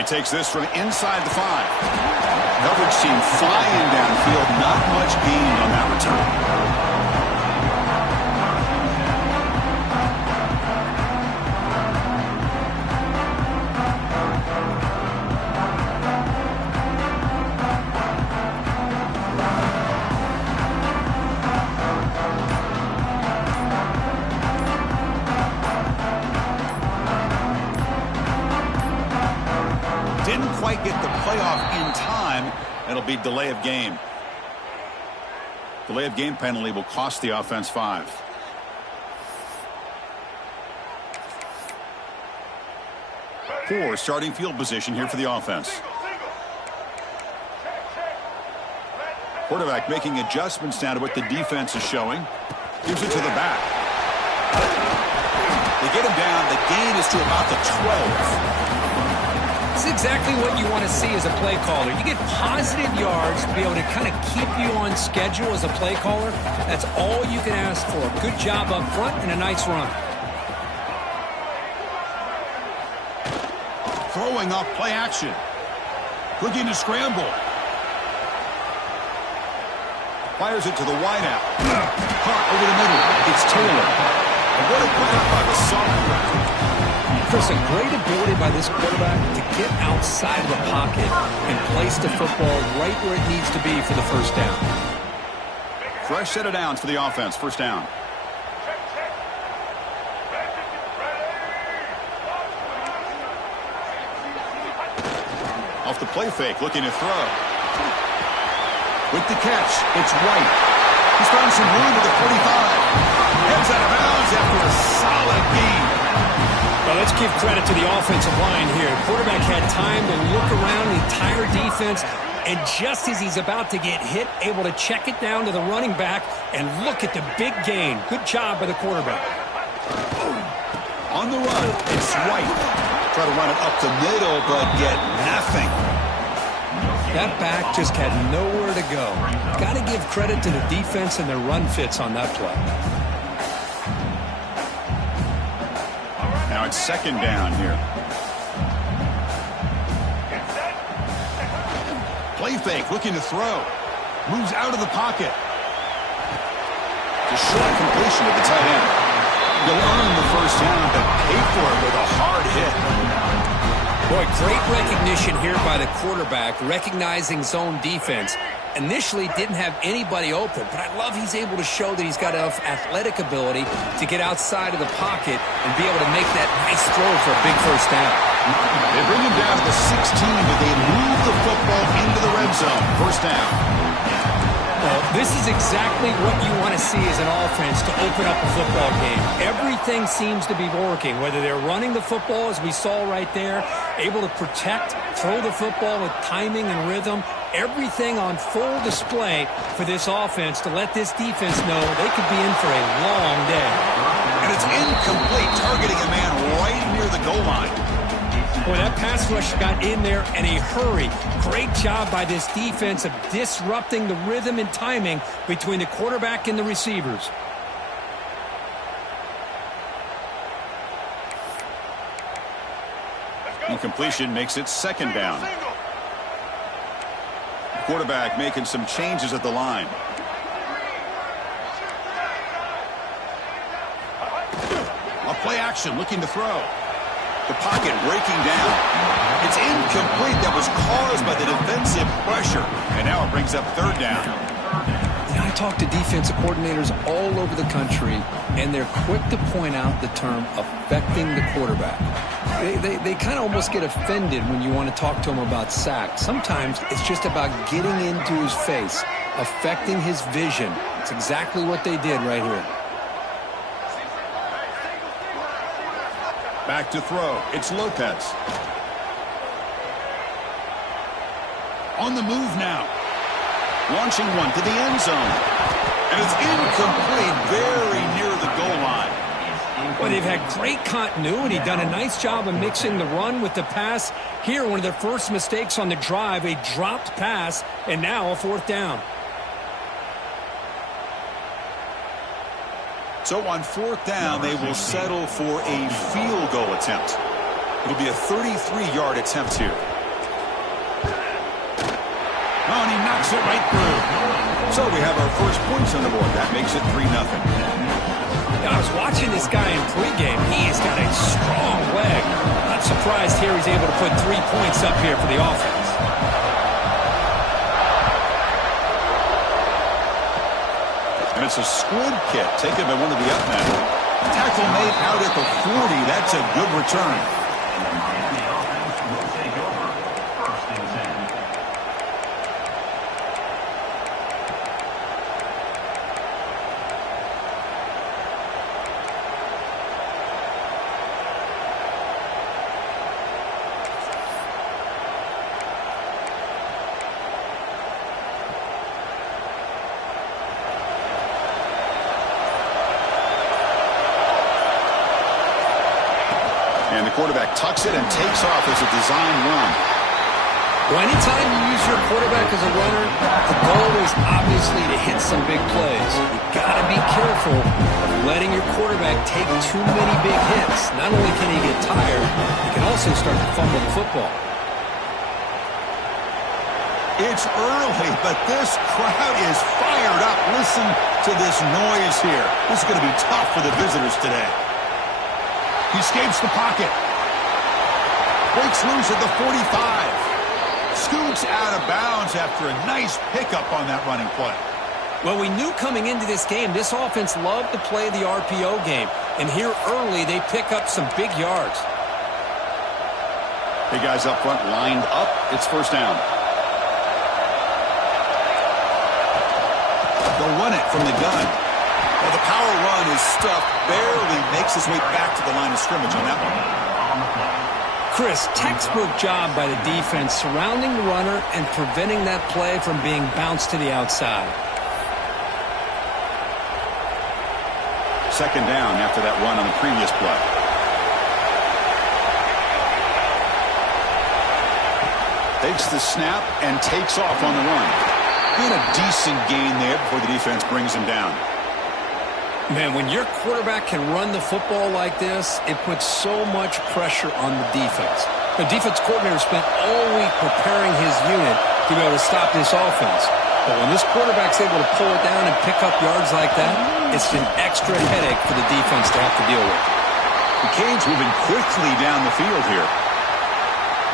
he takes this from inside the 5. Coverage team flying downfield. Not much gained on that return. Didn't quite get the playoff in time. It'll be delay of game. Delay of game penalty will cost the offense 5. Poor starting field position here for the offense. Quarterback making adjustments now to what the defense is showing. Gives it to the back. They get him down. The gain is to about the 12. This is exactly what you want to see as a play caller. You get positive yards to be able to kind of keep you on schedule as a play caller. That's all you can ask for. Good job up front and a nice run. Throwing off play action. Looking to scramble. Fires it to the wideout. Caught over the middle. It's Taylor. And what a grab by the sophomore. Chris, a great ability by this quarterback to get outside of the pocket and place the football right where it needs to be for the first down. Fresh set of downs for the offense. First down. Off the play fake, looking to throw. With the catch, it's White. He's found some room at the 45. Heads out of bounds after a solid gain. Well, let's give credit to the offensive line here. Quarterback had time to look around the entire defense, and just as he's about to get hit, able to check it down to the running back, and look at the big gain. Good job by the quarterback. On the run, it's White. Try to run it up the middle, but get nothing. That back just had nowhere to go. Got to give credit to the defense and their run fits on that play. Now it's second down here. Play fake, looking to throw. Moves out of the pocket. Just short completion to the tight end. He'll earn the first down, but pay for it with a hard hit. Boy, great recognition here by the quarterback, recognizing zone defense. Initially didn't have anybody open, but I love he's able to show that he's got enough athletic ability to get outside of the pocket and be able to make that nice throw for a big first down. They bring him down to the 16, but they move the football into the red zone. First down. Well, this is exactly what you want to see as an offense to open up a football game. Everything seems to be working, whether they're running the football, as we saw right there, able to protect, throw the football with timing and rhythm. Everything on full display for this offense to let this defense know they could be in for a long day. And it's incomplete, targeting a man right near the goal line. Boy, that pass rush got in there in a hurry. Great job by this defense of disrupting the rhythm and timing between the quarterback and the receivers. Incompletion makes it second down. Quarterback making some changes at the line. A play action, looking to throw. The pocket breaking down. It's incomplete. That was caused by the defensive pressure. And now it brings up third down. I talk to defensive coordinators all over the country, and they're quick to point out the term affecting the quarterback. They kind of almost get offended when you want to talk to them about sacks. Sometimes it's just about getting into his face, affecting his vision. It's exactly what they did right here. Back to throw. It's Lopez. On the move now. Launching one to the end zone. And it's incomplete, very near the goal line. Well, they've had great continuity, done a nice job of mixing the run with the pass. Here, one of their first mistakes on the drive, a dropped pass, and now a fourth down. So on fourth down, they will settle for a field goal attempt. It'll be a 33-yard attempt here. now, and he knocks it right through. So we have our first points on the board. That makes it 3-0. I was watching this guy in pregame. He has got a strong leg. Not surprised here he's able to put 3 points up here for the offense. And it's a squib kick taken by one of the up men. Tackle made out at the 40. That's a good return. And the quarterback tucks it and takes off as a design run. Well, anytime you use your quarterback as a runner, the goal is obviously to hit some big plays. You've got to be careful of letting your quarterback take too many big hits. Not only can he get tired, he can also start to fumble the football. It's early, but this crowd is fired up. Listen to this noise here. This is going to be tough for the visitors today. He escapes the pocket. Breaks loose at the 45. Scoots out of bounds after a nice pickup on that running play. Well, we knew coming into this game, this offense loved to play the RPO game. And here early, they pick up some big yards. Hey, guys up front lined up. It's first down. They'll run it from the gun. Well, the power run is stuffed. Barely makes his way back to the line of scrimmage on that one. Chris, textbook job by the defense surrounding the runner and preventing that play from being bounced to the outside. Second down after that run on the previous play. Takes the snap and takes off on the run. Been a decent gain there before the defense brings him down. Man, when your quarterback can run the football like this, it puts so much pressure on the defense. The defense coordinator spent all week preparing his unit to be able to stop this offense. But when this quarterback's able to pull it down and pick up yards like that, it's an extra headache for the defense to have to deal with. The Canes moving quickly down the field here.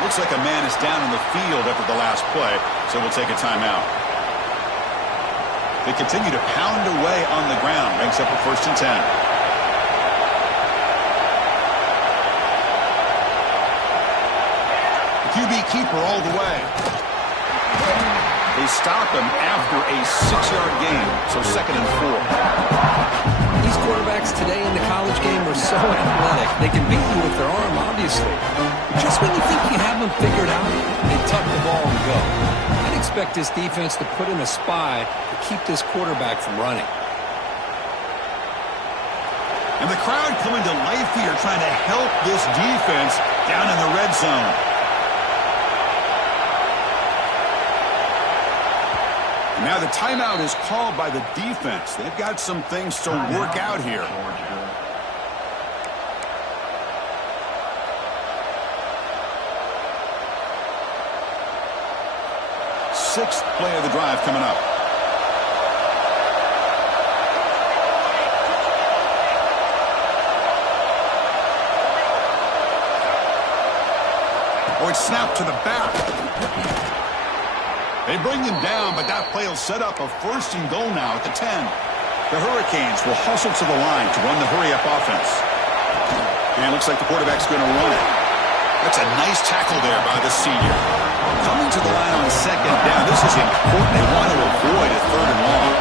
Looks like a man is down in the field after the last play, so we'll take a timeout. They continue to pound away on the ground. Brings up a 1st and 10. The QB keeper all the way. They stop him after a 6-yard gain, so 2nd and 4. These quarterbacks today in the college game are so athletic. They can beat you with their arm, obviously. Just when you think you have them figured out, they tuck the ball and go. I'd expect this defense to put in a spy to keep this quarterback from running. And the crowd coming to life here trying to help this defense down in the red zone. And now the timeout is called by the defense. They've got some things to work out here. 6th play of the drive coming up. Oh, it's snapped to the back. They bring him down, but that play will set up a 1st and goal now at the 10. The Hurricanes will hustle to the line to run the hurry-up offense. And it looks like the quarterback's going to run it. That's a nice tackle there by the senior. Coming to the line on 2nd down. This is important. They want to avoid a 3rd and long.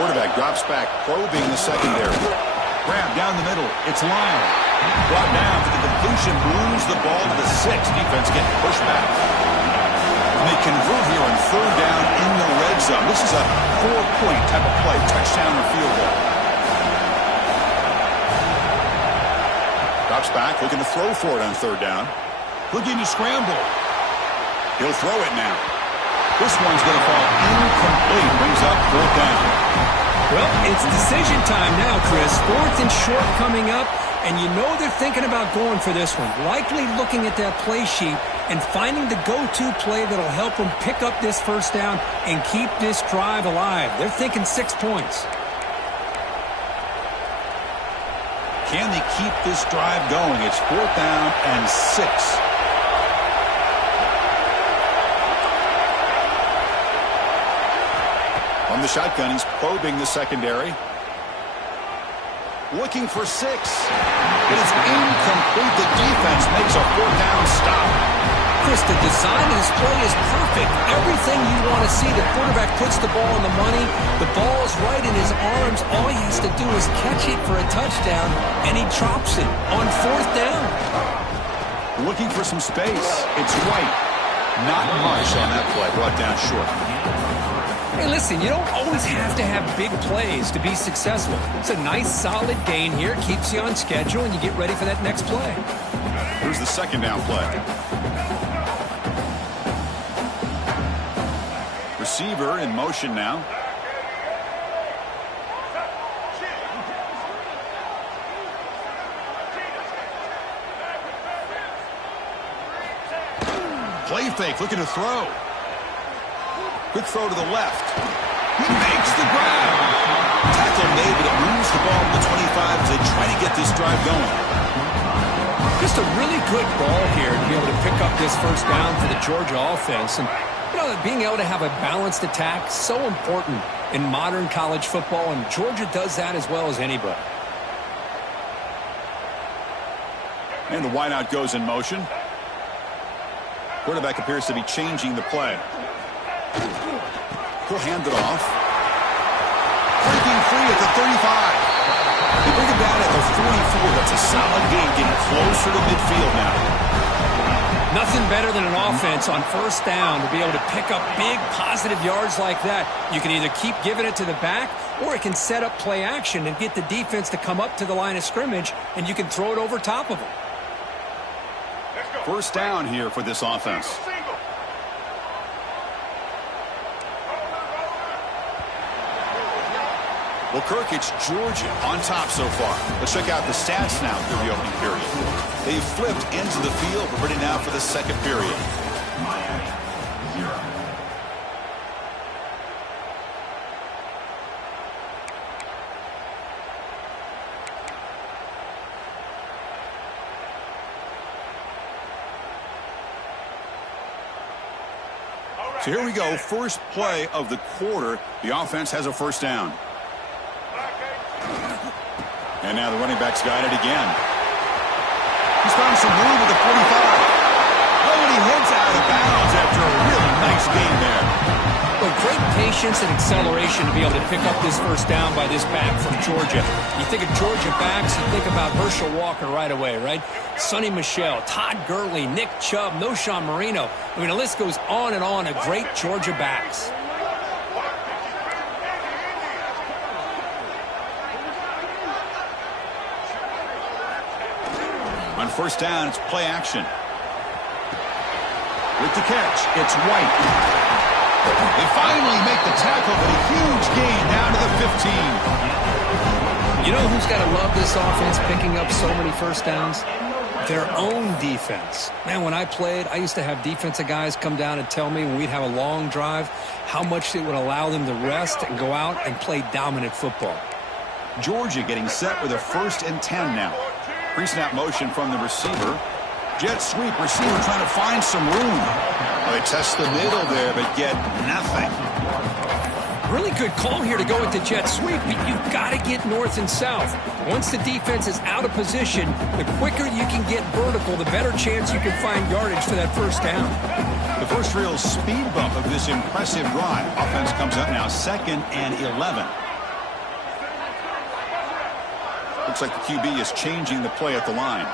Quarterback drops back, probing the secondary. Grab down the middle. It's Lyle. Brought down for the completion. Moves the ball to the 6. Defense getting pushed back. And they convert here on 3rd down in the red zone. This is a 4-point type of play. Touchdown or field goal. Drops back, looking to throw for it on 3rd down. Looking to scramble. He'll throw it now. This one's going to fall incomplete. Brings up 4th down. Well, it's decision time now, Chris. 4th and short coming up, and you know they're thinking about going for this one. Likely looking at that play sheet and finding the go-to play that'll help them pick up this first down and keep this drive alive. They're thinking 6 points. Can they keep this drive going? It's 4th down and 6. On the shotgun, he's probing the secondary. Looking for 6. It is incomplete. The defense makes a 4th down stop. Chris, the design of this play is perfect. Everything you want to see. The quarterback puts the ball on the money. The ball is right in his arms. All he has to do is catch it for a touchdown, and he drops it on 4th down. Looking for some space. It's White. Not much on that play. Brought down short. Hey, listen, you don't always have to have big plays to be successful. It's a nice, solid gain here. Keeps you on schedule, and you get ready for that next play. Here's the 2nd down play. Receiver in motion now. Play fake, looking to throw. Quick throw to the left. He makes the grab. Tackle made, but it moves the ball to the 25 as they try to get this drive going. Just a really good ball here to be able to pick up this first down for the Georgia offense. And, you know, being able to have a balanced attack is so important in modern college football, and Georgia does that as well as anybody. And the wideout goes in motion. Quarterback appears to be changing the play. He'll hand it off. Breaking free at the 35. They bring him down at the 44. That's a solid gain, getting closer to midfield now. Nothing better than an offense on first down to be able to pick up big positive yards like that. You can either keep giving it to the back, or it can set up play action and get the defense to come up to the line of scrimmage, and you can throw it over top of them. First down here for this offense. Well, Kirk, it's Georgia on top so far. Let's check out the stats now through the opening period. They've flipped into the field. We're ready now for the second period. So here we go. First play of the quarter. The offense has a first down. And now the running back's got it again. He's found some room with the 45. Oh, and he heads out of bounds after a really nice gain there. Well, great patience and acceleration to be able to pick up this first down by this back from Georgia. You think of Georgia backs, you think about Herschel Walker right away, right? Sonny Michel, Todd Gurley, Nick Chubb, Noshawn Marino. I mean, the list goes on and on of great Georgia backs. On first down, it's play action. With the catch, it's White. They finally make the tackle, but a huge gain down to the 15. You know who's got to love this offense picking up so many first downs? Their own defense. Man, when I played, I used to have defensive guys come down and tell me when we'd have a long drive how much it would allow them to rest and go out and play dominant football. Georgia getting set with a 1st and 10 now. Pre-snap motion from the receiver. Jet sweep, receiver trying to find some room. Well, they test the middle there, but get nothing. Really good call here to go with the jet sweep, but you've got to get north and south. Once the defense is out of position, the quicker you can get vertical, the better chance you can find yardage for that first down. The first real speed bump of this impressive drive. Offense comes up now 2nd and 11. Looks like the QB is changing the play at the line.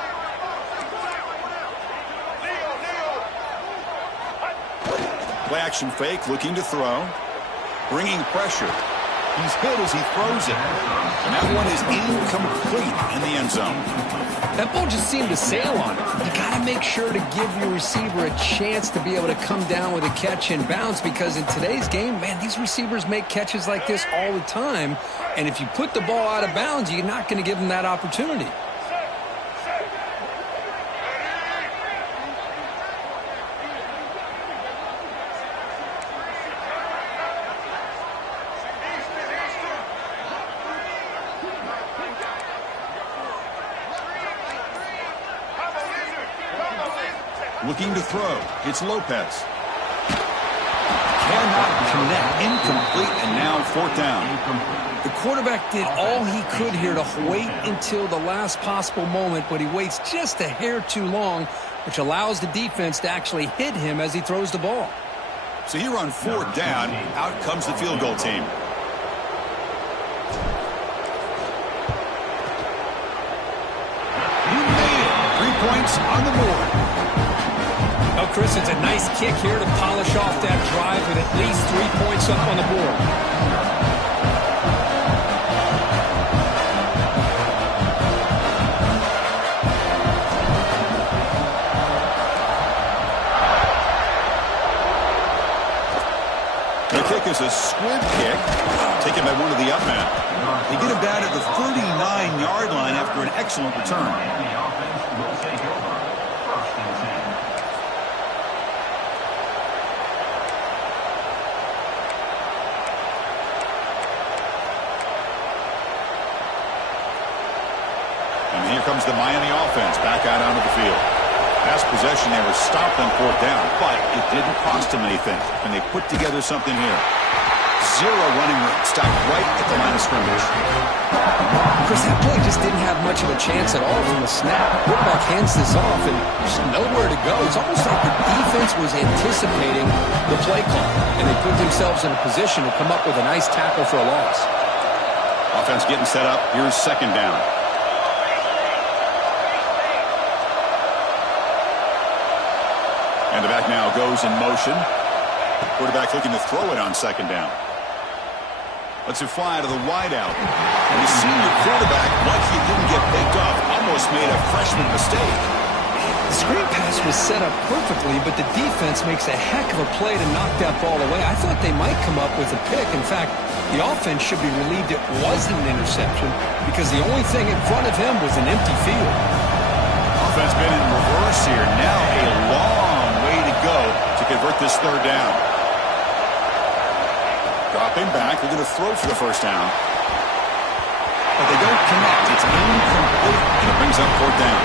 Play action fake, looking to throw. Bringing pressure. He's hit as he throws it. And that one is incomplete in the end zone. That ball just seemed to sail on it. You got to make sure to give your receiver a chance to be able to come down with a catch and bounce, because in today's game, man, these receivers make catches like this all the time. And if you put the ball out of bounds, you're not going to give them that opportunity. Looking to throw. It's Lopez. Cannot connect. Incomplete, and now fourth down. The quarterback did all he could here to wait until the last possible moment, but he waits just a hair too long, which allows the defense to actually hit him as he throws the ball. So here on fourth down, out comes the field goal team. He made it. 3 points on the board. Oh, Chris, it's a nice kick here to polish off that drive with at least 3 points up on the board. The kick is a squib kick, taken by one of the up men. They get him down at the 39-yard line after an excellent return. And here comes the Miami offense back out onto the field. Last possession, they were stopped on fourth down, but it didn't cost them anything. And they put together something here. Zero running room, stopped right at the line of scrimmage. Chris, that play just didn't have much of a chance at all from the snap. Quarterback hands this off, and there's nowhere to go. It's almost like the defense was anticipating the play call, and they put themselves in a position to come up with a nice tackle for a loss. Offense getting set up. Here's second down. And the back now goes in motion. Quarterback looking to throw it on second down. Lets it fly to the wideout. And the senior quarterback, like he didn't get picked off, almost made a freshman mistake. The screen pass was set up perfectly, but the defense makes a heck of a play to knock that ball away. I thought they might come up with a pick. In fact, the offense should be relieved it wasn't an interception, because the only thing in front of him was an empty field. Offense been in reverse here. Now a long way to go to convert this third down. Dropping back, they're going to throw for the first down. But they don't connect. It's incomplete, and it brings up fourth down.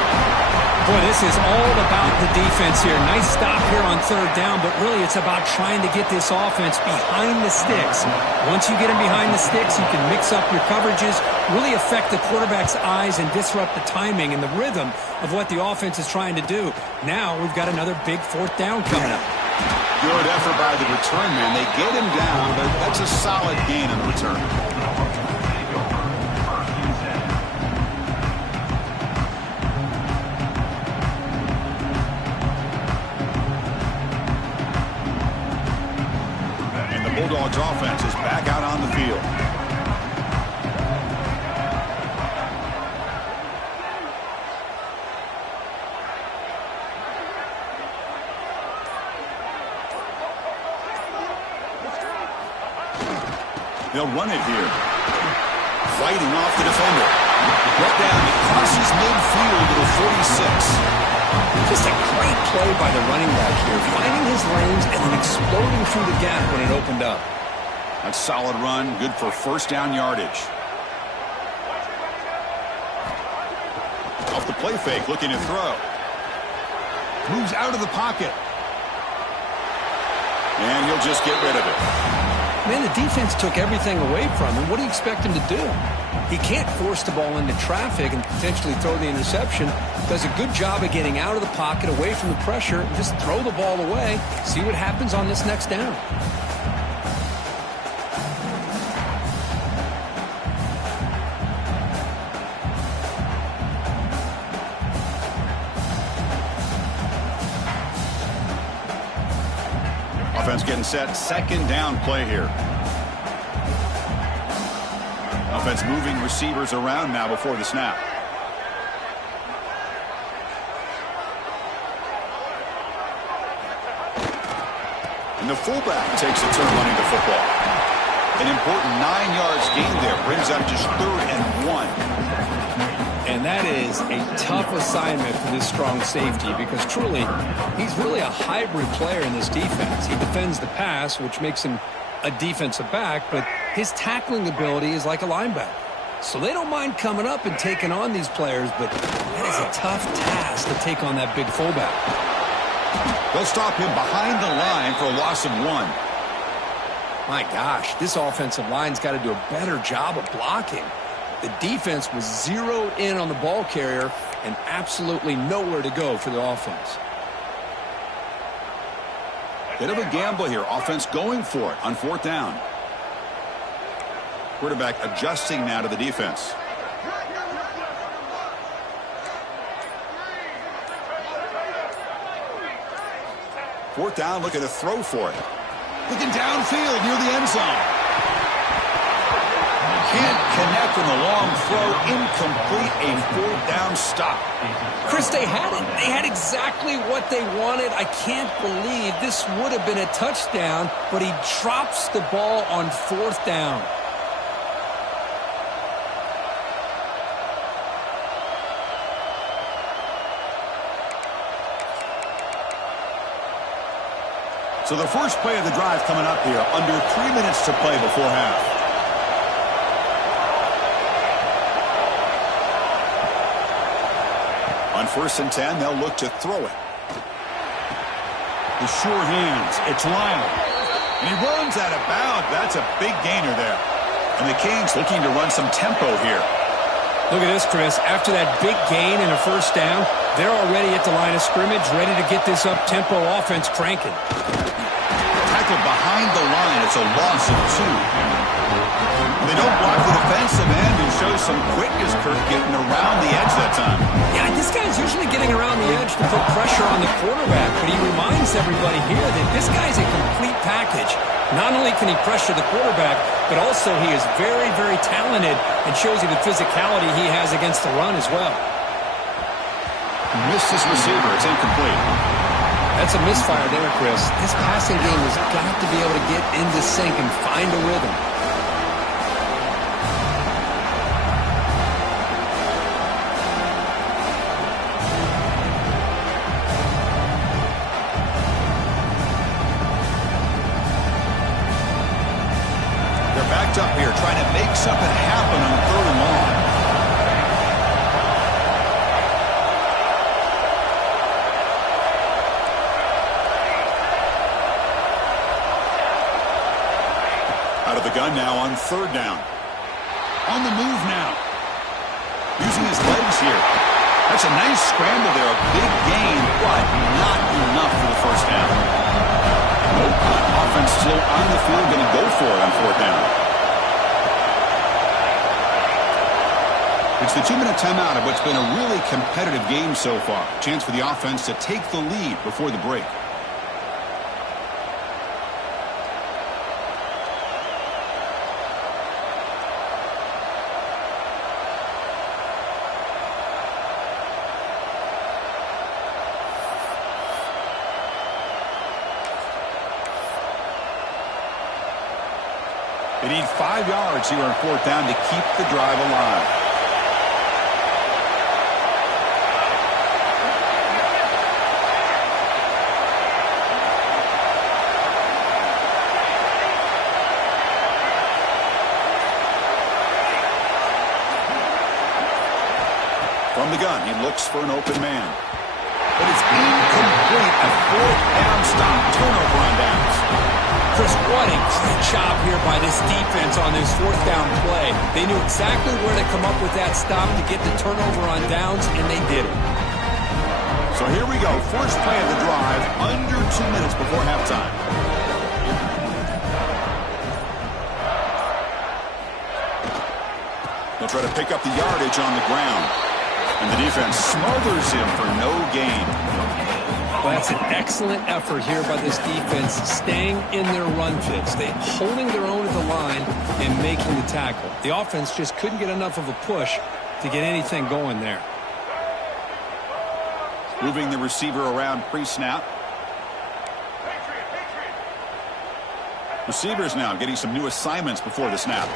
Boy, this is all about the defense here. Nice stop here on third down, but really it's about trying to get this offense behind the sticks. Once you get them behind the sticks, you can mix up your coverages, really affect the quarterback's eyes and disrupt the timing and the rhythm of what the offense is trying to do. Now we've got another big fourth down coming up. Good effort by the return man. They get him down, but that's a solid gain on the return. And the Bulldogs offense is back out on the field. They'll run it here. Fighting off the defender. Brought down. It crosses midfield to the 46. Just a great play by the running back here, finding his lanes and then exploding through the gap when it opened up. That's a solid run. Good for first down yardage. Off the play fake, looking to throw. Moves out of the pocket. And he'll just get rid of it. Man, the defense took everything away from him. What do you expect him to do? He can't force the ball into traffic and potentially throw the interception. Does a good job of getting out of the pocket, away from the pressure, and just throw the ball away. See what happens on this next down. Offense getting set. Second down play here. Offense moving receivers around now before the snap. And the fullback takes a turn running the football. An important 9 yards gain there brings up just 3rd and 1. And that is a tough assignment for this strong safety because truly, he's really a hybrid player in this defense. He defends the pass, which makes him a defensive back, but his tackling ability is like a linebacker. So they don't mind coming up and taking on these players, but that is a tough task to take on that big fullback. They'll stop him behind the line for a loss of 1. My gosh, this offensive line's got to do a better job of blocking. The defense was zeroed in on the ball carrier and absolutely nowhere to go for the offense. Bit of a gamble here. Offense going for it on 4th down. Quarterback adjusting now to the defense. Fourth down, looking to throw for it. Looking downfield near the end zone. Can't connect on the long throw. Incomplete. A 4th down stop. Chris, they had it. They had exactly what they wanted. I can't believe this would have been a touchdown, but he drops the ball on 4th down. So the first play of the drive coming up here. Under 3 minutes to play before half. On 1st and 10, they'll look to throw it. The sure hands. It's Lyle. And he runs out of bounds. That's a big gainer there. And the Canes looking to run some tempo here. Look at this, Chris. After that big gain and a 1st down, they're already at the line of scrimmage, ready to get this up-tempo offense cranking. Tackled behind the line. It's a loss of 2. They don't block the defensive end and show some quickness, Kirk, getting around the edge that time. Yeah, this guy's usually getting around the edge to put pressure on the quarterback, but he reminds everybody here that this guy's a complete package. Not only can he pressure the quarterback, but also he is very, very talented and shows you the physicality he has against the run as well. Missed his receiver. It's incomplete. That's a misfire there, Chris. This passing game has got to be able to get into sync and find a rhythm. They're backed up here trying to make something happen on 3rd and long. Out of the gun now on 3rd down. On the move now. Using his legs here. That's a nice scramble there. A big gain, but not enough for the 1st down. No punt. Offense still on the field, going to go for it on 4th down. It's the 2-minute timeout of what's been a really competitive game so far. Chance for the offense to take the lead before the break. They need 5 yards here on 4th down to keep the drive alive. From the gun, he looks for an open man. But it's incomplete. A 4th down stop. Turnover on downs. Chris, what a great job here by this defense on this 4th down play. They knew exactly where to come up with that stop to get the turnover on downs, and they did it. So here we go. First play of the drive, under 2 minutes before halftime. They'll try to pick up the yardage on the ground. And the defense smothers him for no gain. Well, that's an excellent effort here by this defense, staying in their run fits. They holding their own at the line and making the tackle. The offense just couldn't get enough of a push to get anything going there. Moving the receiver around pre-snap. Receivers now getting some new assignments before the snap.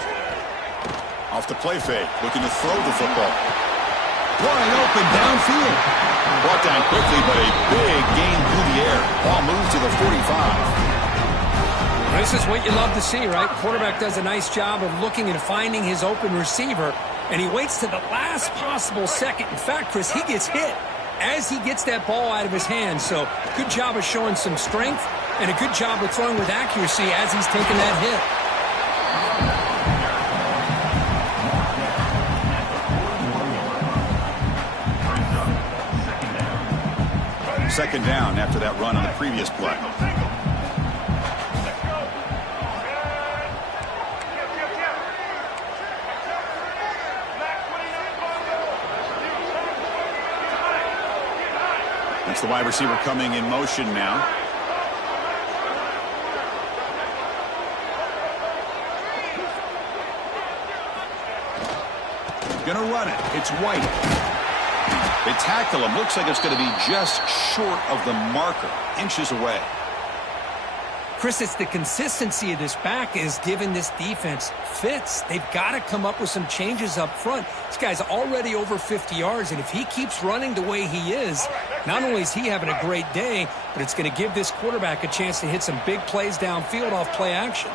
Off the play fake, looking to throw the football. Wide open downfield. Brought down quickly, but a big gain through the air. Ball moves to the 45. This is what you love to see, right? Quarterback does a nice job of looking and finding his open receiver, and he waits to the last possible second. In fact, Chris, he gets hit as he gets that ball out of his hands. So good job of showing some strength and a good job of throwing with accuracy as he's taking that hit. Second down after that run on the previous play. It's the wide receiver coming in motion now. Gonna run it. It's White. They tackle him. Looks like it's going to be just short of the marker. Inches away. Chris, it's the consistency of this back is giving this defense fits. They've got to come up with some changes up front. This guy's already over 50 yards, and if he keeps running the way he is, not only is he having a great day, but it's going to give this quarterback a chance to hit some big plays downfield off play action.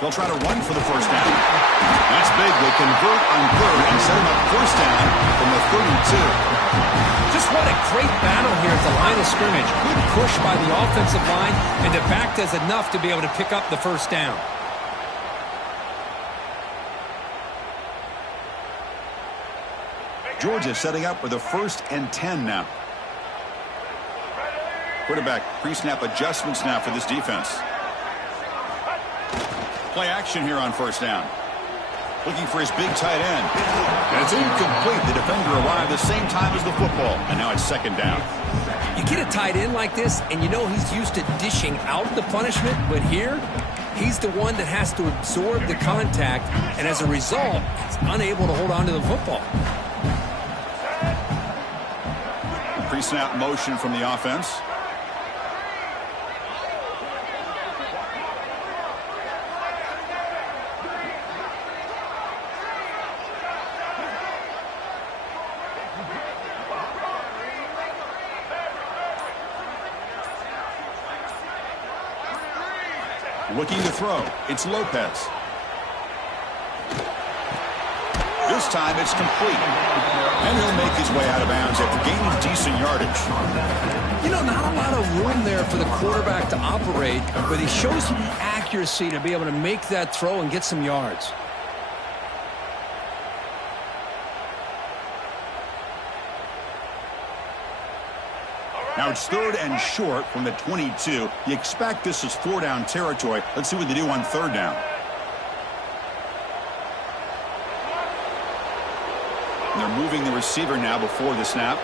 They'll try to run for the first down. That's big. They convert on third and set him up first down from the 32. Just what a great battle here at the line of scrimmage. Good push by the offensive line, and the back does enough to be able to pick up the first down. Georgia setting up for the 1st and 10 now. Quarterback pre-snap adjustments now for this defense. Play action here on first down. Looking for his big tight end. And it's incomplete. The defender arrived the same time as the football. And now it's second down. You get a tight end like this, and you know he's used to dishing out the punishment. But here, he's the one that has to absorb the contact. And as a result, he's unable to hold on to the football. Pre-snap motion from the offense. Looking to throw. It's Lopez. This time it's complete. And he'll make his way out of bounds after gaining decent yardage. You know, not a lot of room there for the quarterback to operate, but he shows some accuracy to be able to make that throw and get some yards. Now it's 3rd and short from the 22. You expect this is 4-down territory. Let's see what they do on 3rd down. And they're moving the receiver now before the snap.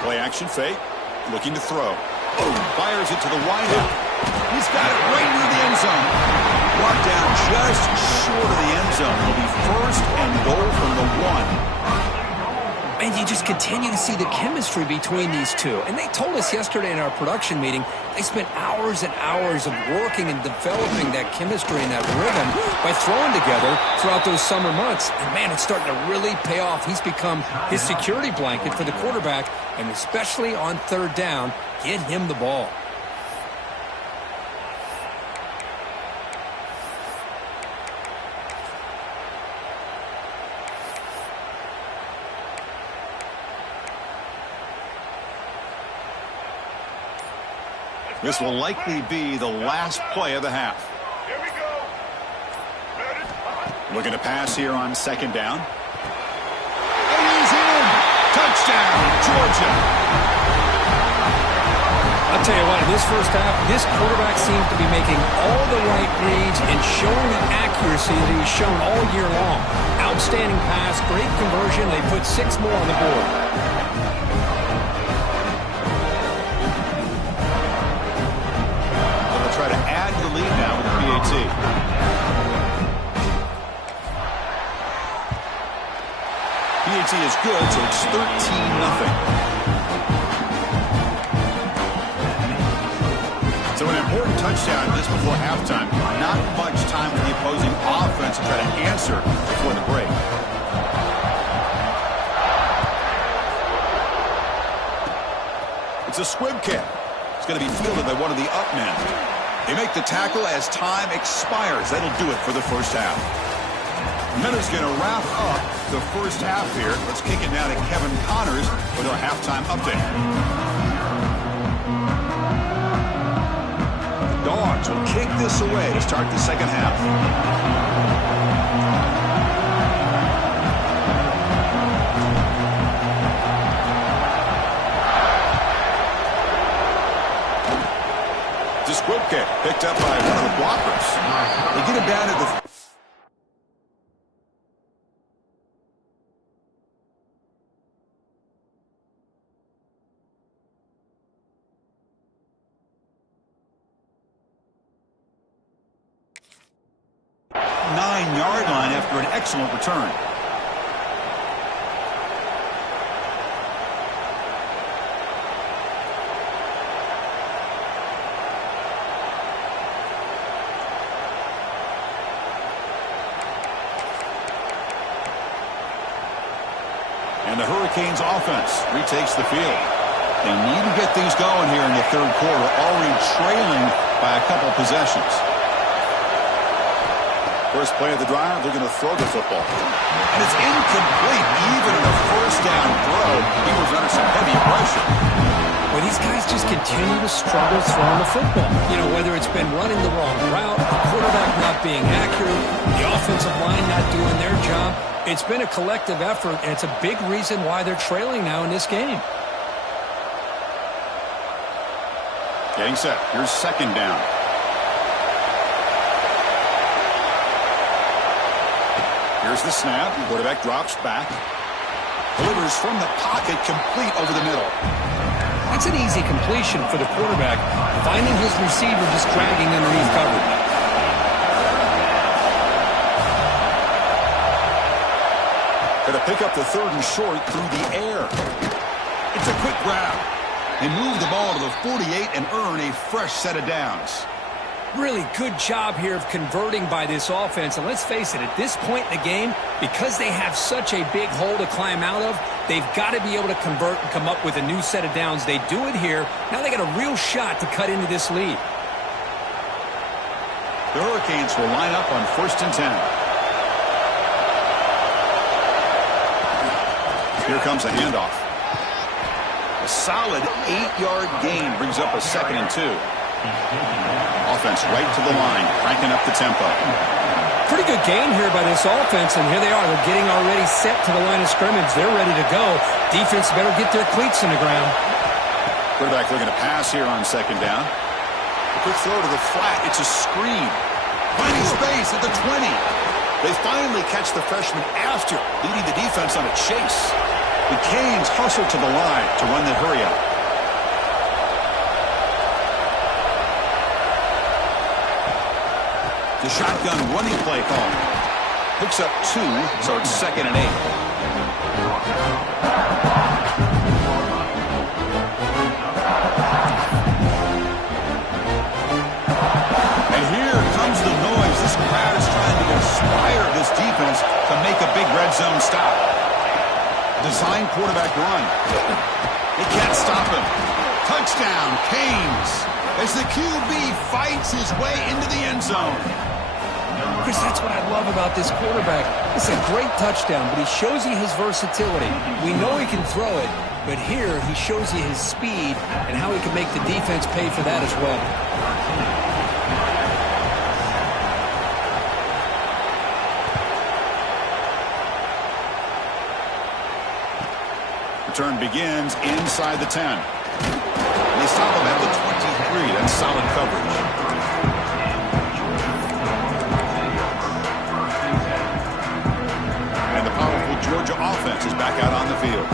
Play action fake. Looking to throw. Fires it to the wideout. He's got it right near the end zone. Brought down just short of the end zone. It'll be 1st and goal from the 1. And you just continue to see the chemistry between these two. And they told us yesterday in our production meeting, they spent hours and hours of working and developing that chemistry and that rhythm by throwing together throughout those summer months. And, man, it's starting to really pay off. He's become his security blanket for the quarterback, and especially on 3rd down, get him the ball. This will likely be the last play of the half. Here we go. Looking to pass here on 2nd down. And he's in. Touchdown, Georgia. A I'll tell you what, in this first half, this quarterback seems to be making all the right reads and showing the accuracy that he's shown all year long. Outstanding pass, great conversion. They put 6 more on the board. They'll try to add to the lead now with the PAT. PAT is good, so it's 13-0. So an important touchdown just before halftime. Not much time for the opposing offense to try to answer before the break. It's a squib kick. It's going to be fielded by one of the up men. They make the tackle as time expires. That'll do it for the first half. Minutes going to wrap up the first half here. Let's kick it now to Kevin Connors with our halftime update. Dogs will kick this away to start the second half. The squib kick picked up by one of the blockers. They get it down to the 9-yard line after an excellent return. And the Hurricanes offense retakes the field. They need to get things going here in the third quarter, already trailing by a couple possessions. First play of the drive, they're going to throw the football. And it's incomplete. Even in a first down throw, he was under some heavy pressure. Well, these guys just continue to struggle throwing the football. You know, whether it's been running the wrong route, the quarterback not being accurate, the offensive line not doing their job. It's been a collective effort, and it's a big reason why they're trailing now in this game. Getting set. Here's second down. Here's the snap. Quarterback drops back. Delivers from the pocket, complete over the middle. That's an easy completion for the quarterback, finding his receiver just dragging underneath coverage. Going to pick up the third and short through the air. It's a quick grab. They move the ball to the 48 and earn a fresh set of downs. Really good job here of converting by this offense. And let's face it, at this point in the game, because they have such a big hole to climb out of, they've got to be able to convert and come up with a new set of downs. They do it here. Now they got a real shot to cut into this lead. The Hurricanes will line up on 1st and 10. Here comes a handoff. A solid 8-yard gain brings up a 2nd and 2. Offense right to the line, cranking up the tempo. Pretty good game here by this offense, and here they are. They're getting already set to the line of scrimmage. They're ready to go. Defense better get their cleats in the ground. Quarterback looking to pass here on 2nd down. A quick throw to the flat. It's a screen. Finding space at the 20. They finally catch the freshman after leading the defense on a chase. The Canes hustle to the line to run the hurry-up. The shotgun running play call. Picks up 2, so it's 2nd and 8. And here comes the noise. This crowd is trying to inspire this defense to make a big red zone stop. Design quarterback run. They can't stop him. Touchdown, Canes, as the QB fights his way into the end zone. Chris, that's what I love about this quarterback. It's a great touchdown, but he shows you his versatility. We know he can throw it, but here he shows you his speed and how he can make the defense pay for that as well. Return begins inside the 10. They stop him at the 20. That's solid coverage. And the powerful Georgia offense is back out on the field.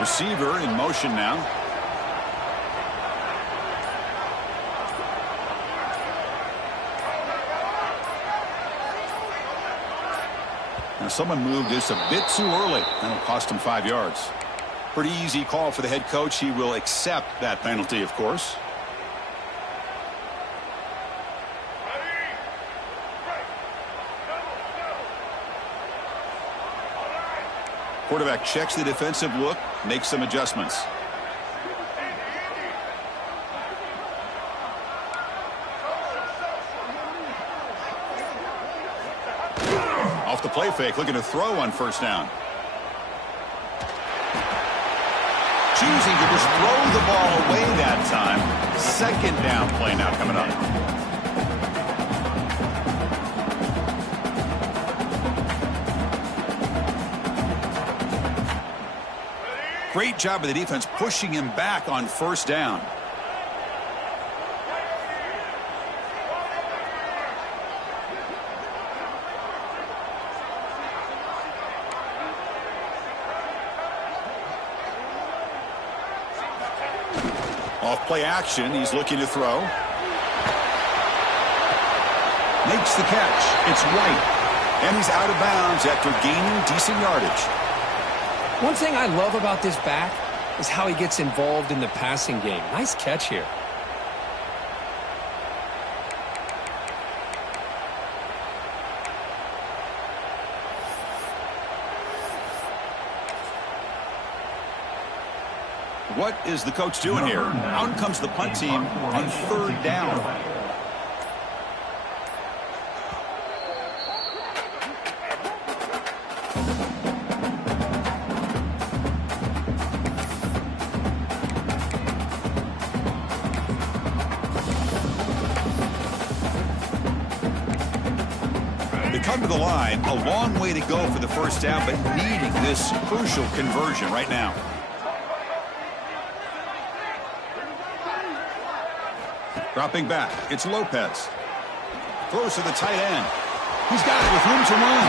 Receiver in motion now. Now someone moved this a bit too early. That'll cost him 5 yards. Pretty easy call for the head coach. He will accept that penalty, of course. Quarterback checks the defensive look, makes some adjustments. Off the play fake, looking to throw on first down. Choosing to just throw the ball away that time. Second down play now coming up. Great job of the defense pushing him back on first down. Off play action, he's looking to throw. Makes the catch. It's White. And he's out of bounds after gaining decent yardage. One thing I love about this back is how he gets involved in the passing game. Nice catch here. What is the coach doing here? Out comes the punt team on third down. They come to the line, a long way to go for the first down, but needing this crucial conversion right now. Dropping back, it's Lopez. Throws to the tight end. He's got it with room to run.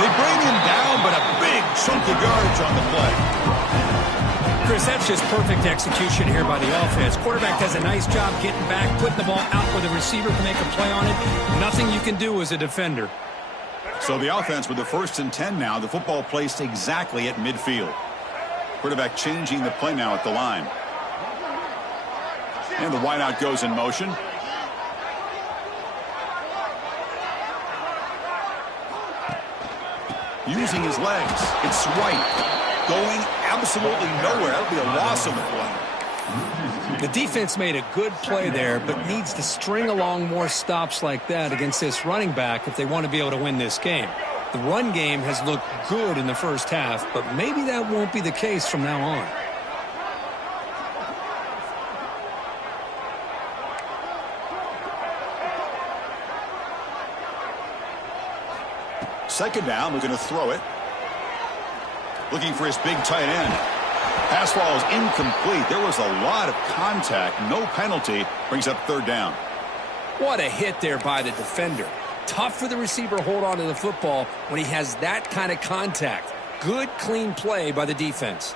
They bring him down, but a big chunk of yardage on the play. Chris, that's just perfect execution here by the offense. Quarterback does a nice job getting back, putting the ball out where the receiver can make a play on it. Nothing you can do as a defender. So the offense with the 1st and 10 now. The football placed exactly at midfield. Quarterback changing the play now at the line. And the wideout goes in motion. Using his legs. It's White. Going absolutely nowhere. That'll be a loss of the play. The defense made a good play there, but needs to string along more stops like that against this running back if they want to be able to win this game. The run game has looked good in the first half, but maybe that won't be the case from now on. Second down, looking to throw it. Looking for his big tight end. Pass ball is incomplete. There was a lot of contact. No penalty. Brings up third down. What a hit there by the defender. Tough for the receiver to hold on to the football when he has that kind of contact. Good, clean play by the defense.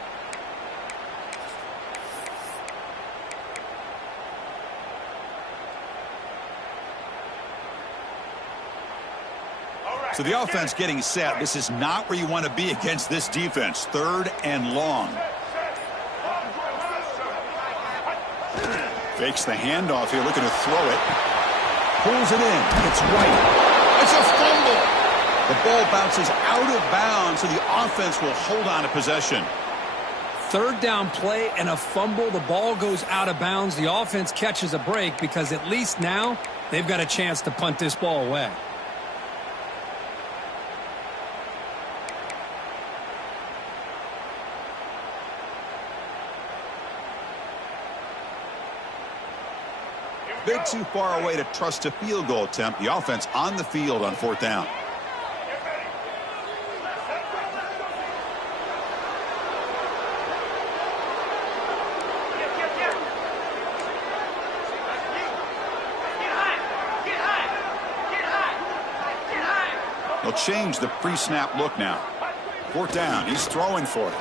So the offense getting set. This is not where you want to be against this defense. Third and long. Fakes the handoff here, looking to throw it. Pulls it in. It's White. It's a fumble. The ball bounces out of bounds, so the offense will hold on to possession. Third down play and a fumble. The ball goes out of bounds. The offense catches a break because at least now they've got a chance to punt this ball away. Bit too far away to trust a field goal attempt. The offense on the field on fourth down. They'll change the pre-snap look now. 4th down. He's throwing for it.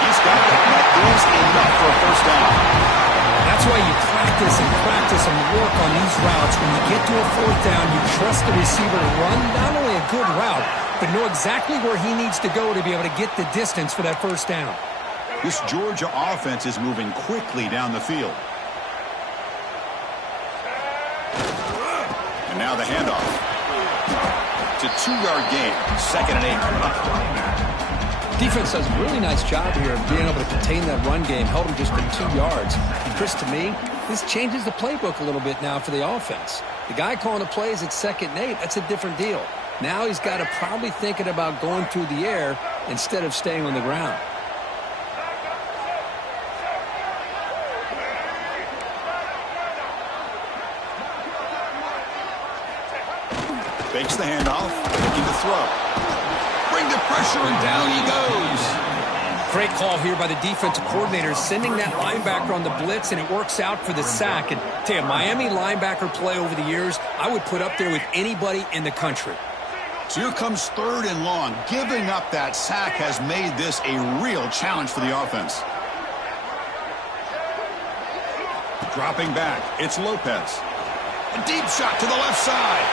He's got it. That is enough for a 1st down. That's why you practice and work on these routes. When you get to a 4th down, you trust the receiver to run not only a good route, but know exactly where he needs to go to be able to get the distance for that 1st down. This Georgia offense is moving quickly down the field. And now the handoff. It's a 2-yard gain. 2nd and 8 coming up. Defense does a really nice job here of being able to contain that run game. Held him just to 2 yards. And Chris, to me, this changes the playbook a little bit now for the offense. The guy calling the plays at 2nd and 8, that's a different deal. Now he's got to probably thinking about going through the air instead of staying on the ground. Fakes the handoff, looking to throw. Bring the pressure, and down he goes. Great call here by the defensive coordinator, sending that linebacker on the blitz, and it works out for the sack. And tell you, Miami linebacker play over the years, I would put up there with anybody in the country. So here comes 3rd and long. Giving up that sack has made this a real challenge for the offense. Dropping back, it's Lopez. A deep shot to the left side.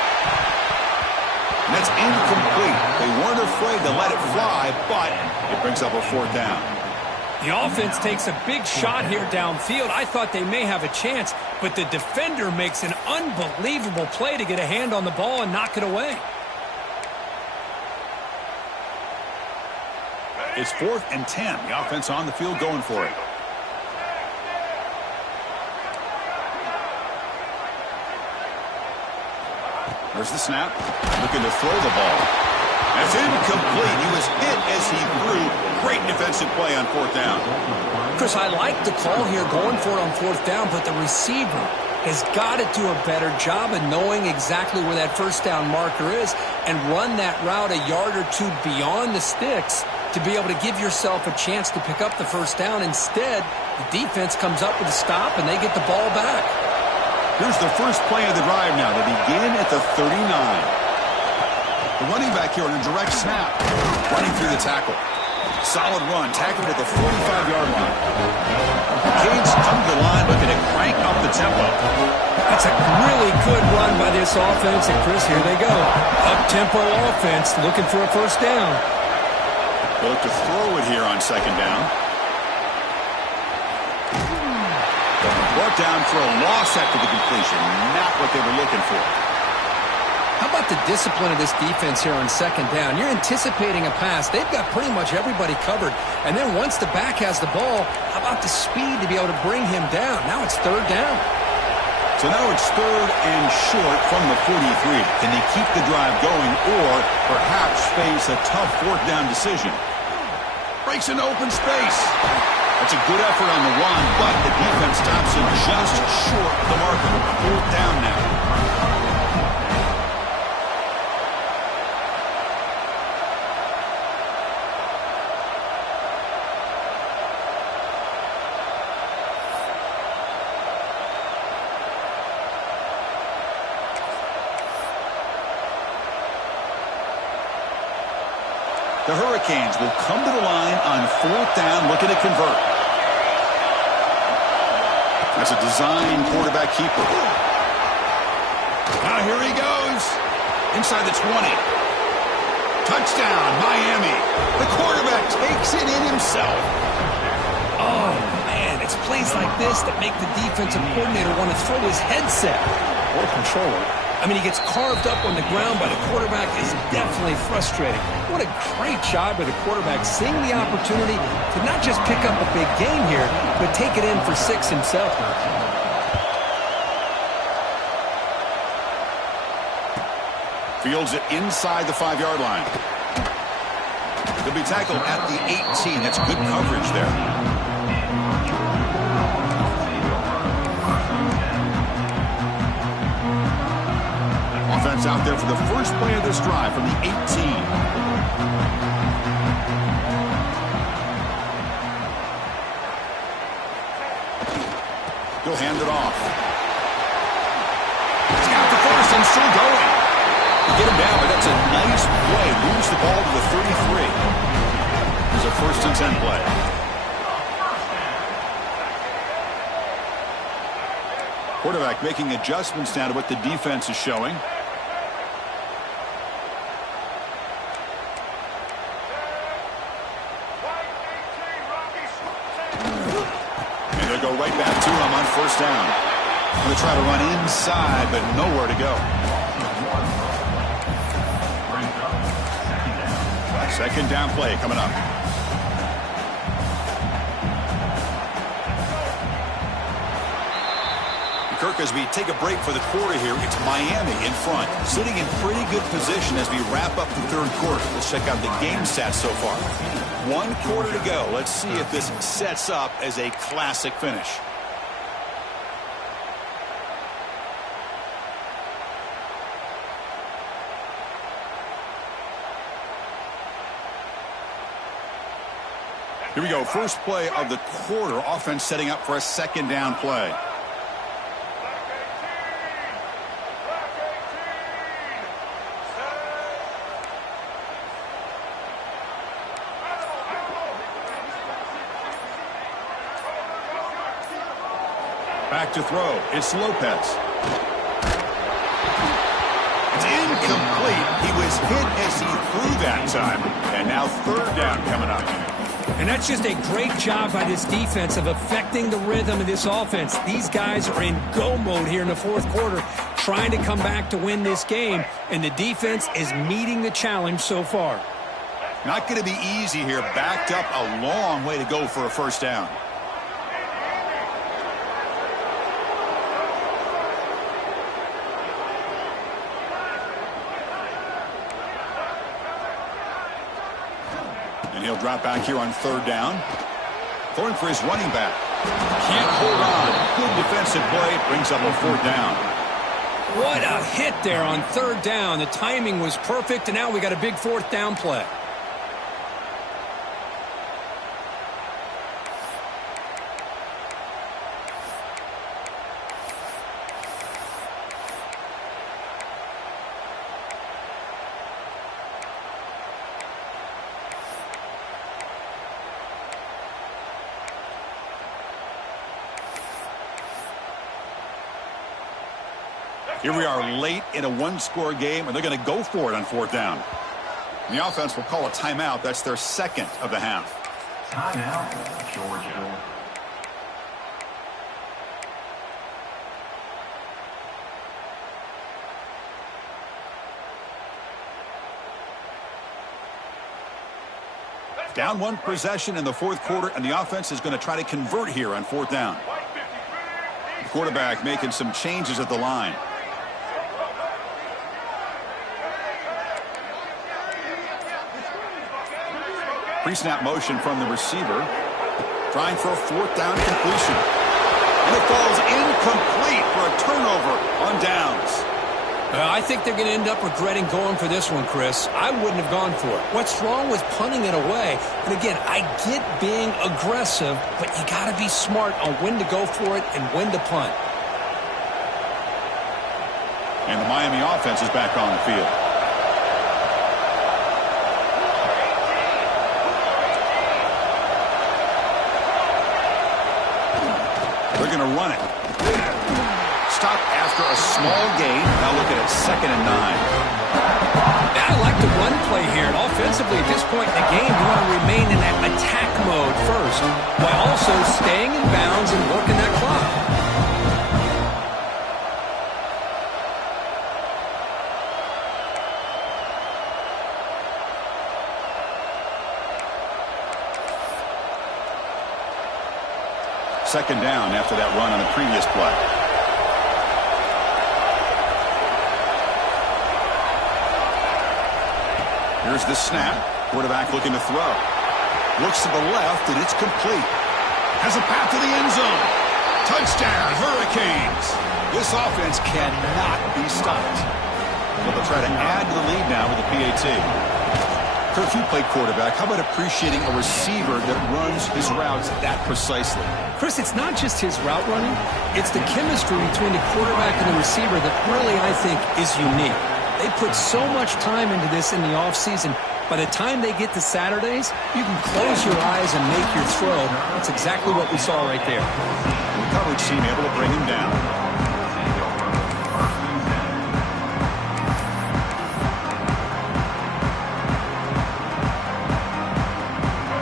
And that's incomplete. They weren't afraid to let it fly, but it brings up a 4th down. The offense takes a big shot here downfield. I thought they may have a chance, but the defender makes an unbelievable play to get a hand on the ball and knock it away. It's 4th and 10. The offense on the field going for it. There's the snap. Looking to throw the ball. That's incomplete. He was hit as he threw. Great defensive play on 4th down. Chris, I like the call here going for it on 4th down, but the receiver has got to do a better job of knowing exactly where that 1st down marker is and run that route a yard or 2 beyond the sticks to be able to give yourself a chance to pick up the 1st down. Instead, the defense comes up with a stop and they get the ball back. Here's the first play of the drive now. They begin at the 39. The running back here on a direct snap. Running through the tackle. Solid run. Tackled at the 45-yard line. Canes come to the line looking to crank up the tempo. That's a really good run by this offense. And, Chris, here they go. Up-tempo offense looking for a 1st down. They'll look to throw it here on 2nd down. Brought down for a loss after the completion. Not what they were looking for. How about the discipline of this defense here on 2nd down? You're anticipating a pass. They've got pretty much everybody covered. And then once the back has the ball, how about the speed to be able to bring him down? Now it's 3rd down. So now it's 3rd and short from the 43. Can they keep the drive going or perhaps face a tough 4th down decision? Breaks into open space. That's a good effort on the run, but the defense stops him just short of the marker. 4th down now. The Hurricanes will come to the line on 4th down, looking to convert. That's a design quarterback keeper. Now here he goes. Inside the 20. Touchdown, Miami. The quarterback takes it in himself. Oh, man, it's plays like this that make the defensive coordinator want to throw his headset or controller. I mean, he gets carved up on the ground by the quarterback. Is definitely frustrating. What a great job by the quarterback, seeing the opportunity to not just pick up a big gain here, but take it in for 6 himself. Fields it inside the 5-yard line. He'll be tackled at the 18. That's good coverage there. Offense out there for the first play of this drive from the 18. He'll hand it off. He's got the still going. Get him down, but that's a nice play. Moves the ball to the 33. There's a 1st and 10 play. Quarterback making adjustments now to what the defense is showing. And they'll go right back to him on 1st down. Going to try to run inside, but nowhere to go. 2nd down play coming up. Kirk, as we take a break for the quarter here, it's Miami in front, sitting in pretty good position as we wrap up the 3rd quarter. Let's check out the game stats so far. 1 quarter to go. Let's see if this sets up as a classic finish. Here we go. First play of the quarter. Offense setting up for a 2nd down play. Back to throw. It's Lopez. It's incomplete. He was hit as he threw that time. And now 3rd down coming up. And that's just a great job by this defense of affecting the rhythm of this offense. These guys are in go mode here in the 4th quarter, trying to come back to win this game, and the defense is meeting the challenge so far. Not going to be easy here. Backed up a long way to go for a 1st down. And he'll drop back here on 3rd down. Throwing for his running back. Can't hold on. Good defensive play. Brings up a 4th down. What a hit there on 3rd down. The timing was perfect, and now we got a big 4th down play. Here we are late in a 1-score game, and they're going to go for it on 4th down. And the offense will call a timeout. That's their 2nd of the half. Timeout, Georgia. Down 1 possession in the 4th quarter, and the offense is going to try to convert here on 4th down. The quarterback making some changes at the line. Pre-snap motion from the receiver. Trying for a 4th down completion. And it falls incomplete for a turnover on downs. I think they're going to end up regretting going for this one, Chris. I wouldn't have gone for it. What's wrong with punting it away? And again, I get being aggressive, but you got to be smart on when to go for it and when to punt. And the Miami offense is back on the field. They're going to run it. Stop after a small gain. Now look at it, 2nd and 9. I like the run play here. And offensively, at this point in the game, you want to remain in that attack mode first, while also staying in bounds and working that clock. Second down after that run on the previous play. Here's the snap. Quarterback looking to throw. Looks to the left, and it's complete. Has a path to the end zone. Touchdown, Hurricanes. This offense cannot be stopped. Well, they'll try to add to the lead now with the PAT. Kirk, you play quarterback. How about appreciating a receiver that runs his routes that precisely? Chris, it's not just his route running. It's the chemistry between the quarterback and the receiver that really, I think, is unique. They put so much time into this in the offseason. By the time they get to Saturdays, you can close your eyes and make your throw. That's exactly what we saw right there. The coverage team able to bring him down.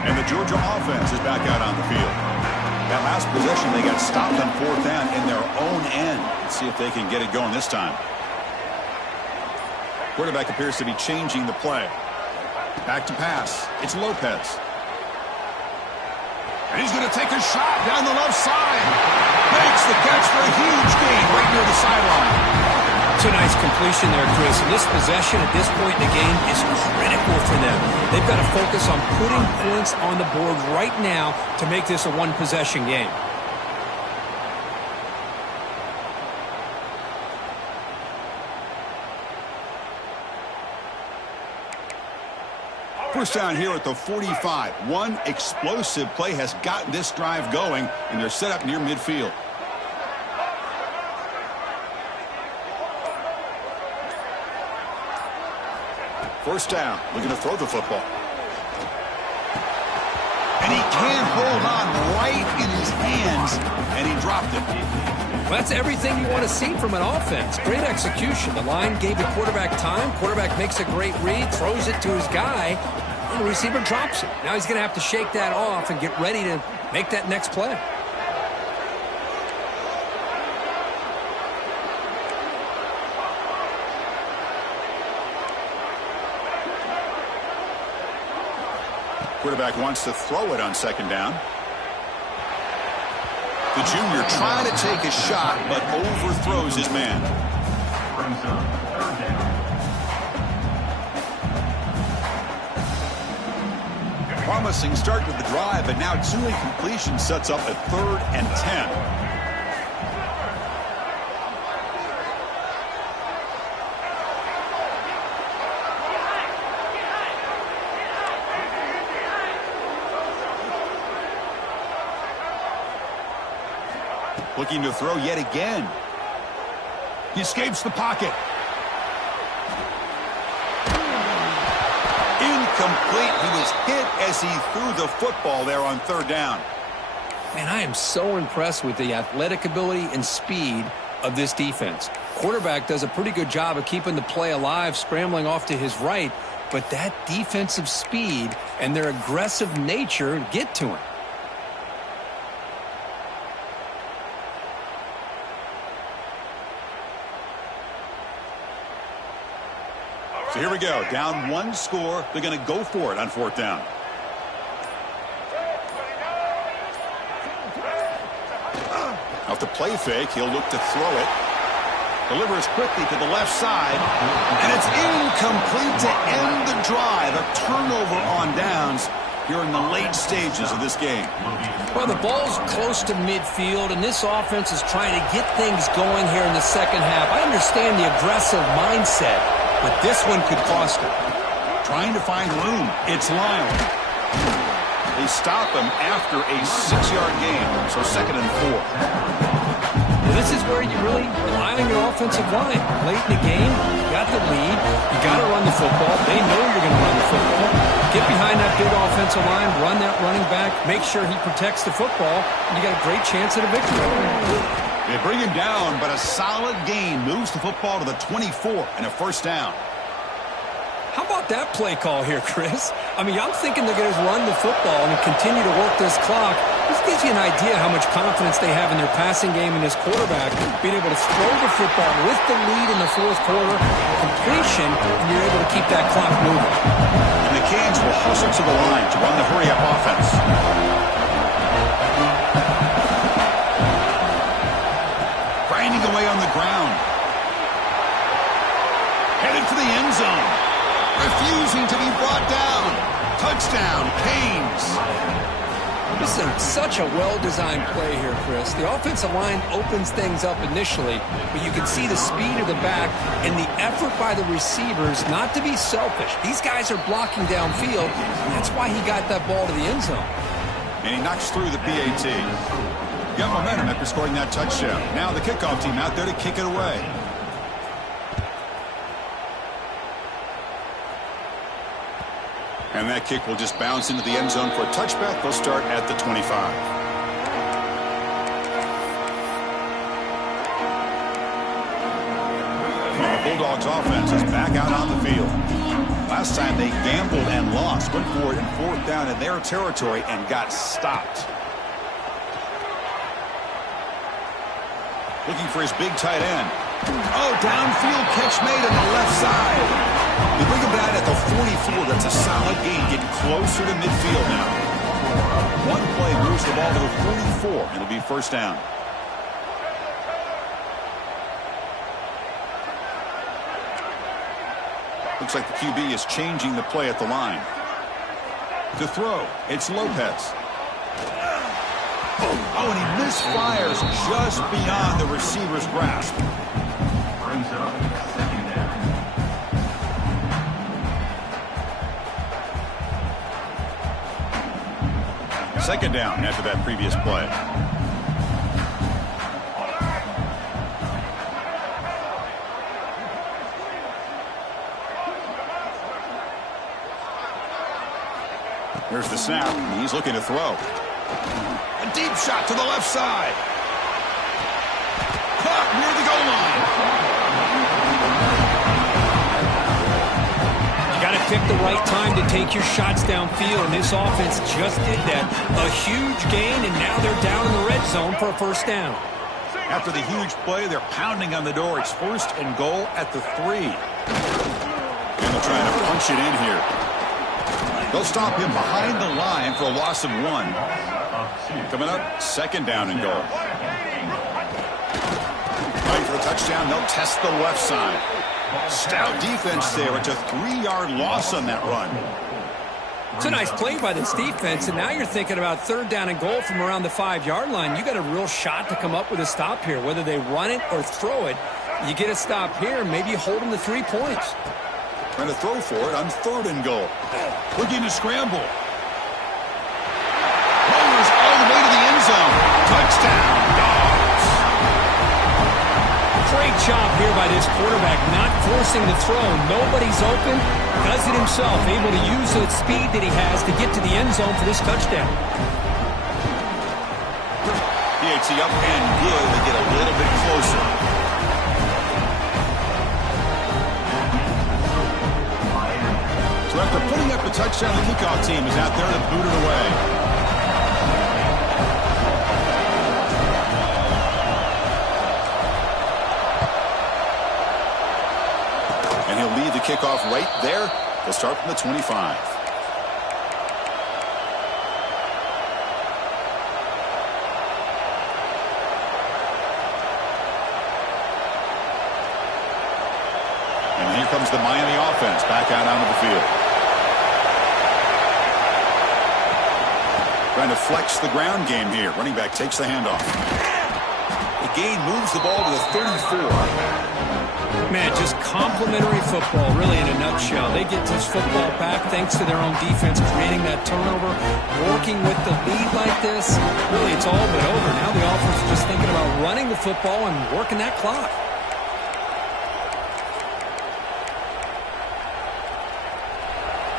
And the Georgia offense is back out on the field. That last possession, they got stopped on 4th down in their own end. Let's see if they can get it going this time. Quarterback appears to be changing the play. Back to pass. It's Lopez. And he's going to take a shot down the left side. Makes the catch for a huge gain right near the sideline. It's a nice completion there, Chris. And this possession at this point in the game is critical for them. They've got to focus on putting points on the board right now to make this a one-possession game. First down here at the 45. One explosive play has gotten this drive going, and they're set up near midfield. First down, looking to throw the football. And he can't hold on right in his hands, and he dropped it. Well, that's everything you want to see from an offense. Great execution. The line gave the quarterback time. Quarterback makes a great read, throws it to his guy, and the receiver drops it. Now he's going to have to shake that off and get ready to make that next play. Quarterback wants to throw it on 2nd down. The junior trying to take a shot, but overthrows his man. Promising start to the drive, but now 2 incompletions sets up a 3rd and 10. Looking to throw yet again. He escapes the pocket. Incomplete. He was hit as he threw the football there on 3rd down. Man, I am so impressed with the athletic ability and speed of this defense. Quarterback does a pretty good job of keeping the play alive, scrambling off to his right, but that defensive speed and their aggressive nature get to him. So here we go. Down 1 score. They're going to go for it on 4th down. Off the play fake, he'll look to throw it. Delivers quickly to the left side. And it's incomplete to end the drive. A turnover on downs here in the late stages of this game. Well, the ball's close to midfield, and this offense is trying to get things going here in the 2nd half. I understand the aggressive mindset, but this one could cost him. Trying to find room. It's Lyle. They stop him after a 6-yard gain, so 2nd and 4. Well, this is where you really rely on your offensive line. Late in the game, you got the lead. You got to run the football. They know you're going to run the football. Get behind that big offensive line, run that running back, make sure he protects the football, and you got a great chance at a victory. They bring him down, but a solid gain moves the football to the 24 and a 1st down. How about that play call here, Chris? I mean, I'm thinking they're going to run the football and continue to work this clock. This gives you an idea how much confidence they have in their passing game and this quarterback, being able to throw the football with the lead in the 4th quarter, completion, and you're able to keep that clock moving. And the Canes will hustle to the line to run the hurry-up offense. Grinding away on the ground. Headed for the end zone. Refusing to be brought down. Touchdown, Canes. This is such a well-designed play here, Chris. The offensive line opens things up initially, but you can see the speed of the back and the effort by the receivers not to be selfish. These guys are blocking downfield, and that's why he got that ball to the end zone. And he knocks through the PAT. Got momentum after scoring that touchdown. Now the kickoff team out there to kick it away. And that kick will just bounce into the end zone for a touchback. They'll start at the 25. The Bulldogs offense is back out on the field. Last time they gambled and lost. Went for it in 4th down in their territory and got stopped. Looking for his big tight end. Oh, downfield catch made on the left side. You bring him down at the 44. That's a solid gain, getting closer to midfield now. One play moves the ball to the 44, and it'll be first down. Looks like the QB is changing the play at the line. To throw, it's Lopez. Oh, and he misfires just beyond the receiver's grasp. Brings up second down. Second down after that previous play. Here's the snap. He's looking to throw. A deep shot to the left side. Caught near the goal line. You got to pick the right time to take your shots downfield, and this offense just did that. A huge gain, and now they're down in the red zone for a first down. After the huge play, they're pounding on the door. It's 1st and goal at the 3. And they're trying to punch it in here. They'll stop him behind the line for a loss of 1. Coming up, 2nd down and goal. Right for the touchdown. They'll test the left side. Stout defense there. It's a 3-yard loss on that run. It's a nice play by this defense, and now you're thinking about 3rd down and goal from around the 5-yard line. You got a real shot to come up with a stop here. Whether they run it or throw it, you get a stop here, maybe you hold them to 3 points. Trying to throw for it on 3rd and goal. Looking to scramble. Rolls all the way to the end zone. Touchdown, Dogs. Great job here by this quarterback, not forcing the throw. Nobody's open. Does it himself, able to use the speed that he has to get to the end zone for this touchdown. PAT up and good. They get a little bit closer. So after putting up the touchdown, the kickoff team is out there to boot it away. And he'll lead the kickoff right there. They'll start from the 25. And here comes the Miami offense back out onto the field. Trying to flex the ground game here. Running back takes the handoff. The gain moves the ball to the 34. Man, just complimentary football, really, in a nutshell. They get this football back thanks to their own defense, creating that turnover, working with the lead like this. Really, it's all but over. Now the offense is just thinking about running the football and working that clock.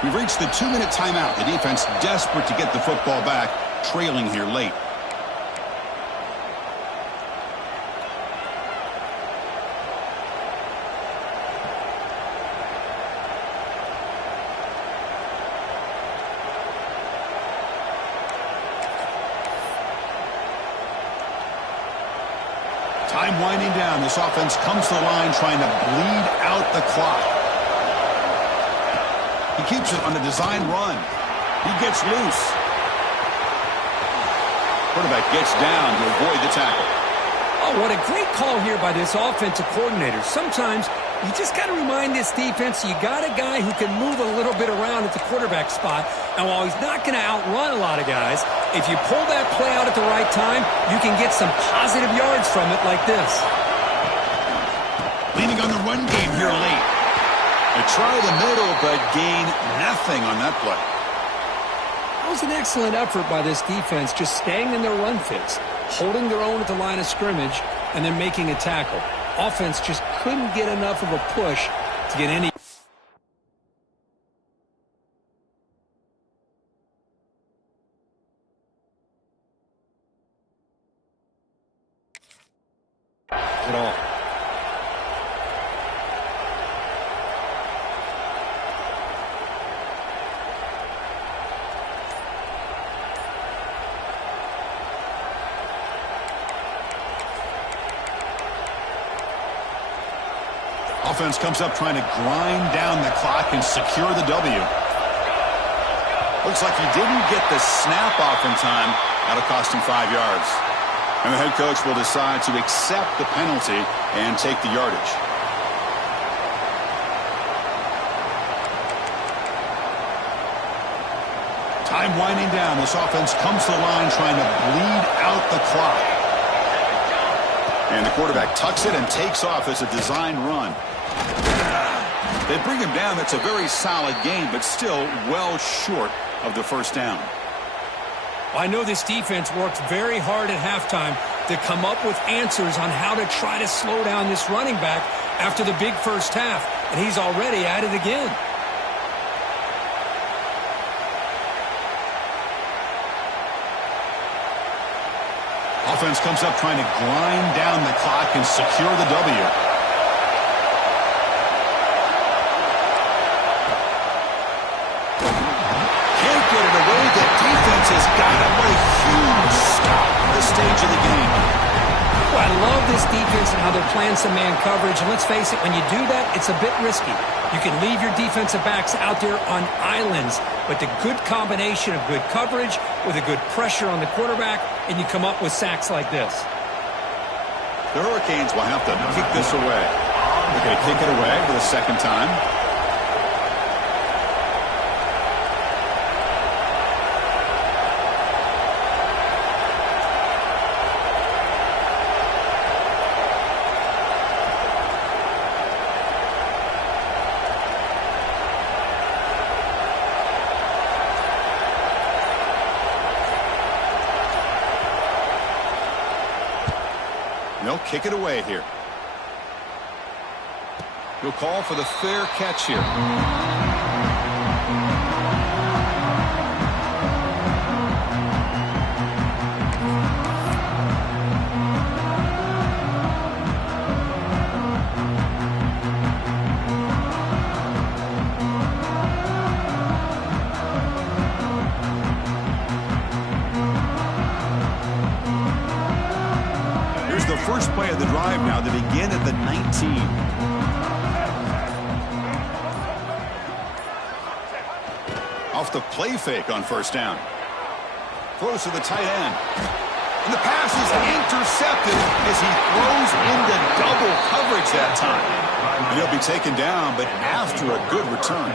We've reached the 2-minute timeout. The defense desperate to get the football back, trailing here late. Time winding down. This offense comes to the line trying to bleed out the clock. He keeps it on the design run. He gets loose. Quarterback gets down to avoid the tackle. Oh, what a great call here by this offensive coordinator. Sometimes you just got to remind this defense you got a guy who can move a little bit around at the quarterback spot. And while he's not going to outrun a lot of guys, if you pull that play out at the right time, you can get some positive yards from it like this. Leaning on the run game here late. They try the middle, but gain nothing on that play. That was an excellent effort by this defense, just staying in their run fits, holding their own at the line of scrimmage, and then making a tackle. Offense just couldn't get enough of a push to get any. At all. Offense comes up trying to grind down the clock and secure the W. Looks like he didn't get the snap off in time. That'll cost him 5 yards. And the head coach will decide to accept the penalty and take the yardage. Time winding down. This offense comes to the line trying to bleed out the clock. And the quarterback tucks it and takes off as a design run. They bring him down. That's a very solid game, but still well short of the first down. I know this defense worked very hard at halftime to come up with answers on how to try to slow down this running back after the big first half, and he's already at it again. Offense comes up trying to grind down the clock and secure the W. Can't get it away. The defense has got him. What a huge stop at this stage of the game. Well, I love this defense and how they're playing some man coverage. And let's face it, when you do that, it's a bit risky. You can leave your defensive backs out there on islands, but the good combination of good coverage with a good pressure on the quarterback, and you come up with sacks like this. The Hurricanes will have to kick this away. They're going to kick it away for the second time. They'll kick it away here. He'll call for the fair catch here. First play of the drive now to begin at the 19. Off the play fake on first down. Throws to the tight end. And the pass is intercepted as he throws into double coverage that time. And he'll be taken down, but after a good return.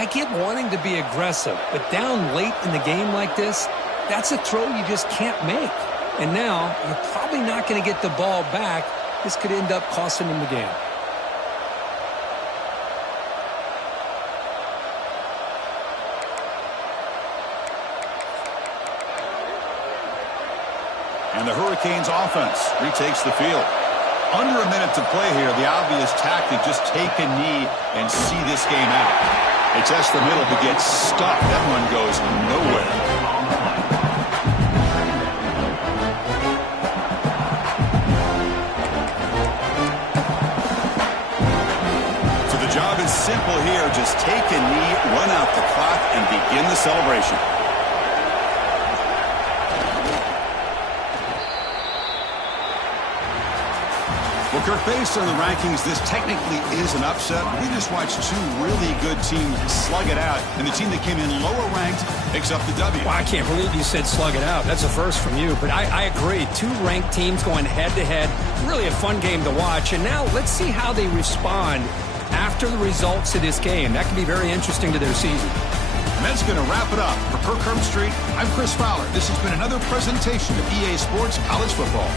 I get wanting to be aggressive, but down late in the game like this, that's a throw you just can't make. And now, you're probably not going to get the ball back. This could end up costing him the game. And the Hurricanes offense retakes the field. Under a minute to play here, the obvious tactic, just take a knee and see this game out. They test the middle to get stuck. That one goes nowhere. Job is simple here. Just take a knee, run out the clock, and begin the celebration. We'll Kirk, based on the rankings, this technically is an upset. We just watched two really good teams slug it out, and the team that came in lower ranked picks up the W. Well, I can't believe you said slug it out. That's a first from you, but I agree. Two ranked teams going head-to-head. Really a fun game to watch, and now let's see how they respond after the results of this game. That could be very interesting to their season. And that's going to wrap it up. For Kirk Herbstreit, I'm Chris Fowler. This has been another presentation of EA Sports College Football.